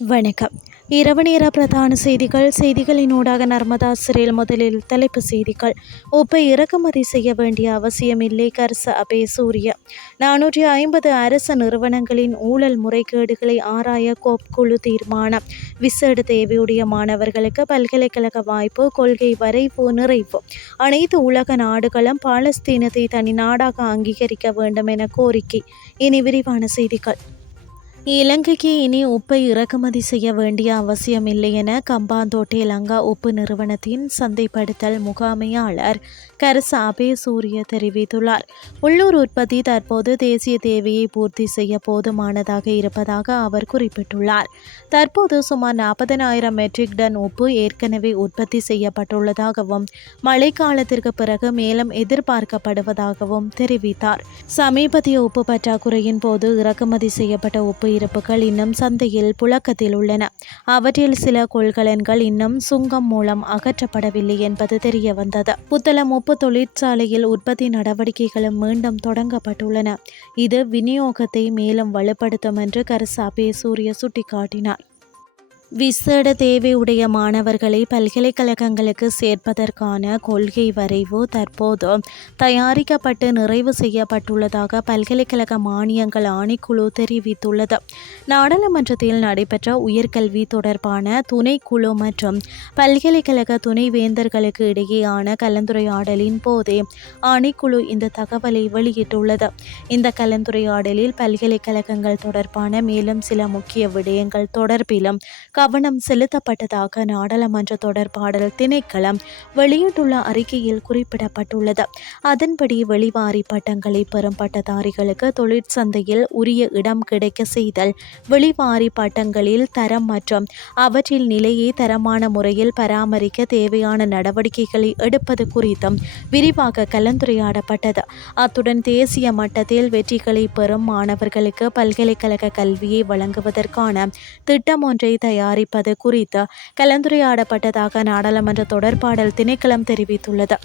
வணக்கம். இரவு நேர பிரதான செய்திகள் செய்திகளினூடாக நர்மதா சிறையில் முதலில் தலைப்பு செய்திகள். உப்பை இறக்குமதி செய்ய வேண்டிய அவசியமில்லை கர்ச அபே சூரிய. நானூற்றி ஐம்பது அரசு நிறுவனங்களின் ஊழல் முறைகேடுகளை ஆராய கோப் குழு தீர்மானம். விசேட தேவையுடைய மாணவர்களுக்கு பல்கலைக்கழக வாய்ப்பு கொள்கை வரைவு நிறைவு. அனைத்து உலக நாடுகளும் பாலஸ்தீனத்தை தனி நாடாக அங்கீகரிக்க வேண்டும் என கோரிக்கை. இனி விரிவான செய்திகள். இலங்கைக்கு இனி உப்பை இறக்குமதி செய்ய வேண்டிய அவசியம் இல்லை என கம்பாந்தோட்டை லங்கா உப்பு நிறுவனத்தின் சந்தைப்படுத்தல் முகாமையாளர் கரச அபேசூரிய தெரிவித்துள்ளார். உள்ளூர் உற்பத்தி தற்போது தேசிய தேவையை பூர்த்தி செய்ய போதுமானதாக இருப்பதாக அவர் குறிப்பிட்டுள்ளார். தற்போது சுமார் நாற்பதனாயிரம் மெட்ரிக் டன் உப்பு ஏற்கனவே உற்பத்தி செய்யப்பட்டுள்ளதாகவும் மழைக்காலத்திற்கு பிறகு மேலும் எதிர்பார்க்கப்படுவதாகவும் தெரிவித்தார். சமீபத்திய உப்பு பற்றாக்குறையின் போது இறக்குமதி செய்யப்பட்ட உப்பு இருப்புகள் இன்னும் சந்தையில் புழக்கத்தில் உள்ளன. அவற்றில் சில கொள்கலன்கள் இன்னும் சுங்கம் மூலம் அகற்றப்படவில்லை என்பது தெரிய வந்தது புத்தளம் உப்பு தொழிற்சாலையில் உற்பத்தி நடவடிக்கைகளும் மீண்டும் தொடங்கப்பட்டுள்ளன. இது விநியோகத்தை மேலும் வலுப்படுத்தும் என்று கருசாபே சூரிய சுட்டிக்காட்டினார். விசேட தேவையுடைய மாணவர்களை பல்கலைக்கழகங்களுக்கு சேர்ப்பதற்கான கொள்கை வரைவு தற்போது தயாரிக்கப்பட்டு நிறைவு செய்யப்பட்டுள்ளதாக பல்கலைக்கழக மானியங்கள் ஆணைக்குழு தெரிவித்துள்ளது. நாடாளுமன்றத்தில் நடைபெற்ற உயர்கல்வி தொடர்பான துணைக்குழு மற்றும் பல்கலைக்கழக துணைவேந்தர்களுக்கு இடையேயான கலந்துரையாடலின் போதே ஆணைக்குழு இந்த தகவலை வெளியிட்டுள்ளது. இந்த கலந்துரையாடலில் பல்கலைக்கழகங்கள் தொடர்பான மேலும் சில முக்கிய விடயங்கள் தொடர்பிலும் கவனம் செலுத்தப்பட்டதாக நாடாளுமன்ற தொடர்பாடல் திணைக்களம் வெளியிட்டுள்ள அறிக்கையில் குறிப்பிடப்பட்டுள்ளது. அதன்படி வெளிவாரி பட்டங்களை பெறும் பட்டதாரிகளுக்கு தொழிற்சந்தையில் உரிய இடம் கிடைக்க செய்தல் வெளிவாரி பட்டங்களில் தரம் மற்றும் அவற்றில் நிலையை தரமான முறையில் பராமரிக்க தேவையான நடவடிக்கைகளை எடுப்பது குறித்தும் விரிவாக கலந்துரையாடப்பட்டது. அத்துடன் தேசிய மட்டத்தில் வெற்றிகளை பெறும் மாணவர்களுக்கு பல்கலைக்கழக கல்வியை வழங்குவதற்கான திட்டம் ஒன்றை தயார் தயாரிப்பது குறித்து கலந்துரையாடப்பட்டதாக நாடாளுமன்ற தொடர்பாடல் திணைக்களம் தெரிவித்துள்ளது.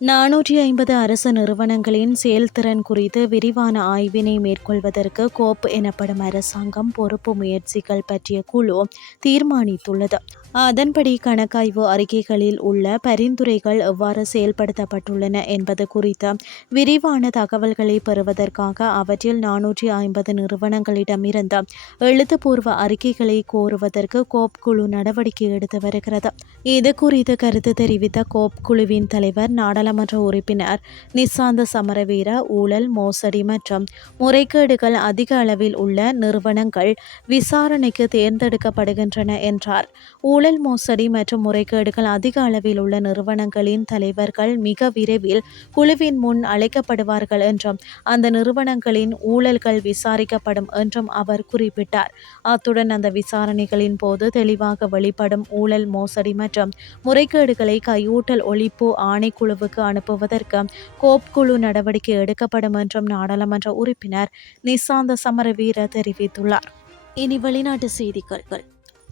நானூற்றி ஐம்பது அரசு நிறுவனங்களின் செயல்திறன் குறித்து விரிவான ஆய்வினை மேற்கொள்வதற்கு கோப் எனப்படும் அரசாங்கம் பொறுப்பு முயற்சிகள் பற்றிய குழு தீர்மானித்துள்ளது. அதன்படி கணக்காய்வு அறிக்கைகளில் உள்ள பரிந்துரைகள் எவ்வாறு செயல்படுத்தப்பட்டுள்ளன என்பது குறித்த விரிவான தகவல்களை பெறுவதற்காக அவற்றில் நானூற்றி ஐம்பது நிறுவனங்களிடமிருந்து எழுத்துப்பூர்வ அறிக்கைகளை கோருவதற்கு கோப் குழு நடவடிக்கை எடுத்து வருகிறது. இது குறித்து கருத்து தெரிவித்த கோப் குழுவின் தலைவர் நாடாளுமன்ற உறுப்பினர் நிசாந்த சமரவீர ஊழல் மோசடி மற்றும் முறைகேடுகள் அதிக அளவில் உள்ள நிறுவனங்கள் விசாரணைக்கு தேர்ந்தெடுக்கப்படுகின்றன என்றார். ஊழல் மோசடி மற்றும் முறைகேடுகள் அதிக அளவில் உள்ள நிறுவனங்களின் தலைவர்கள் மிக விரைவில் குழுவின் முன் அழைக்கப்படுவார்கள் என்றும் அந்த நிறுவனங்களின் ஊழல்கள் விசாரிக்கப்படும் என்றும் அவர் குறிப்பிட்டார். அத்துடன் அந்த விசாரணைகளின் போது தெளிவாக வெளிப்படும் ஊழல் மோசடி மற்றும் முறைகேடுகளை கையூட்டல் ஒழிப்பு ஆணைக்குழுவுக்கு அனுப்புவதற்கு கோப் குழு நடவடிக்கை எடுக்கப்படும் என்றும் நாடாளுமன்ற உறுப்பினர் நிசாந்த சமரவீர தெரிவித்துள்ளார். இனி வெளிநாட்டு செய்திகள்.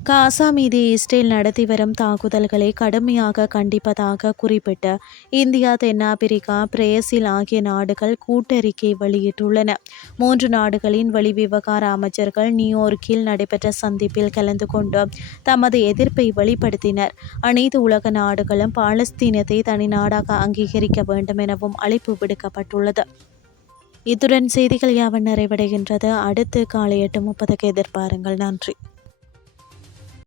காசா மீது இஸ்ரேல் நடத்தி வரும் தாக்குதல்களை கடுமையாக கண்டிப்பதாக குறிப்பிட்டு இந்தியா தென்னாப்பிரிக்கா பிரேசில் ஆகிய நாடுகள் கூட்டறிக்கை வெளியிட்டுள்ளன. மூன்று நாடுகளின் வெளிவிவகார அமைச்சர்கள் நியூயோர்க்கில் நடைபெற்ற சந்திப்பில் கலந்து கொண்டு தமது எதிர்ப்பை வெளிப்படுத்தினர். அனைத்து உலக நாடுகளும் பாலஸ்தீனத்தை தனி நாடாக அங்கீகரிக்க வேண்டும் எனவும் அழைப்பு விடுக்கப்பட்டுள்ளது. இத்துடன் செய்திகள் யாவன் நிறைவடைகின்றது. அடுத்து காலை எட்டு முப்பதுக்கு எதிர்பாருங்கள். நன்றி.